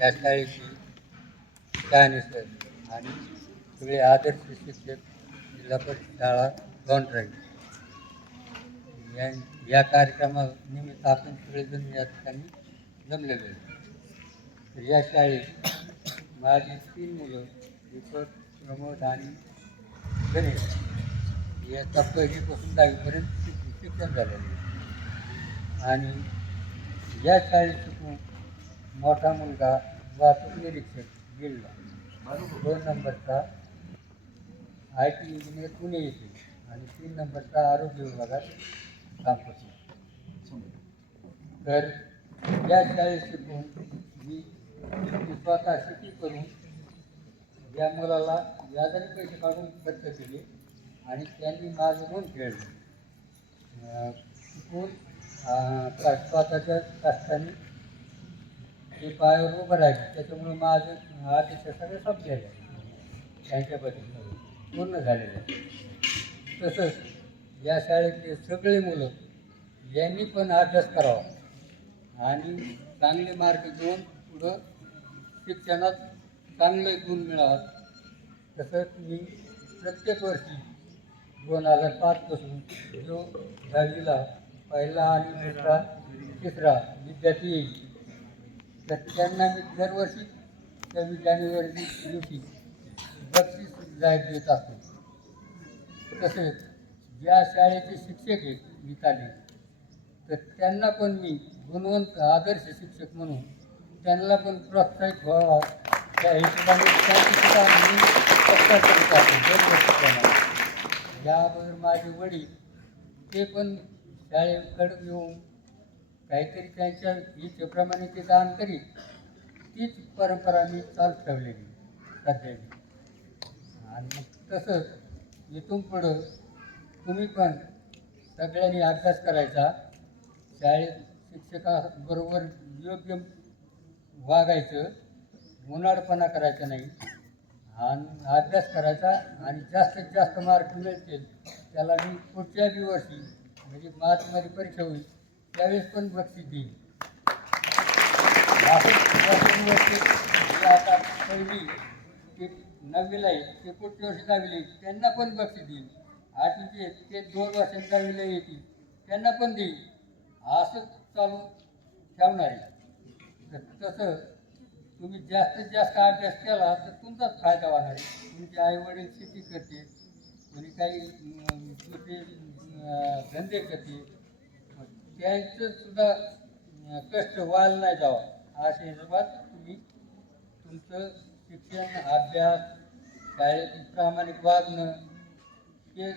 या शाळेची शहानिसर आणि सगळे आदर्श शिक्षक जिल्हा परिषद शाळा गौंडराई या कार्यक्रमानिमित्त आपण सगळेजण या ठिकाणी जमलेलो आहे. तर या शाळेत माझी 3 मुलं दीपक, प्रमोद आणि गणेश याचा पहिलीपासून 10वीपर्यंत शिक्षण झालेलं आहे. आणि या शाळेत शिकून मोठा मुलगा वाहतूक निरीक्षक जिल्हा 2 नंबरचा IT इंजिनियर पुणे येथे आणि 3 नंबरचा आरोग्य विभागात काम करतो. तर या शाळेत शिकून मी स्वतः शेती करून या मुलाला व्याजाने पैसे काढून खर्च केले आणि त्यांनी माझं गुण खेळलं. शिकून स्वतःच्या कष्टाने ते पायावर उभं राहिले. त्याच्यामुळं माझं अपेक्षा सगळे संपलेलं आहे, त्यांच्याबद्दल पूर्ण झालेलं आहे. तसंच या शाळेतले सगळे मुलं यांनी पण अभ्यास करावा आणि चांगले मार्क घेऊन पुढं शिक्षणात चांगले गुण मिळावं. तसंच मी प्रत्येक वर्षी 2005पासून जो 10वीला पहिला आणि दुसरा तिसरा विद्यार्थी येईल तर त्यांना मी दरवर्षी 26 जानेवारी दिवशी बक्षीस जाहीर देत असतो. तसेच ज्या शाळेचे शिक्षक आहेत निकाली तर त्यांना पण मी गुणवंत आदर्श शिक्षक म्हणून त्यांना पण प्रोत्साहित व्हावा त्या हिशोबाने त्यांचीसुद्धा मी चर्चा करीत असतो दरवर्षीप्रमाणे. याबरोबर माझे वडील ते पण शाळेकडे येऊन काहीतरी त्यांच्या इच्छेप्रमाणे ते दान करीत तीच परंपरा मी चालू ठेवलेली सध्या. आणि मग तसंच इथून पुढं तुम्ही पण सगळ्यांनी अभ्यास करायचा, शाळेत शिक्षकाबरोबर योग्य वागायचं, उन्हाळपणा करायचा नाही आणि अभ्यास करायचा आणि जास्तीत जास्त मार्क मिळतील त्याला मी पुढच्या वर्षी म्हणजे मार्चमध्ये परीक्षा होईल त्यावेळेस पण बक्षीस देईल. वर्षी आता पहिली ते 9वीला आहे ते पुढच्या वर्षी 10वीला येईल त्यांना पण बक्षीस देईल. 8वीचे ते 2 वर्षांनी 10वीला येतील त्यांना पण देईल. असं चालू ठेवणार आहे. तसं तुम्ही जास्तीत जास्त अभ्यास केला तर तुमचाच फायदा होणार आहे. तुमचे आईवडील शेती करते, कोणी काही छोटे धंदे करते, त्यांचं सुद्धा कष्ट व्हायला नाही जावं अशा हिशोबात तुम्ही तुमचं शिक्षण अभ्यास शाळेत प्रामाणिक वागणं हे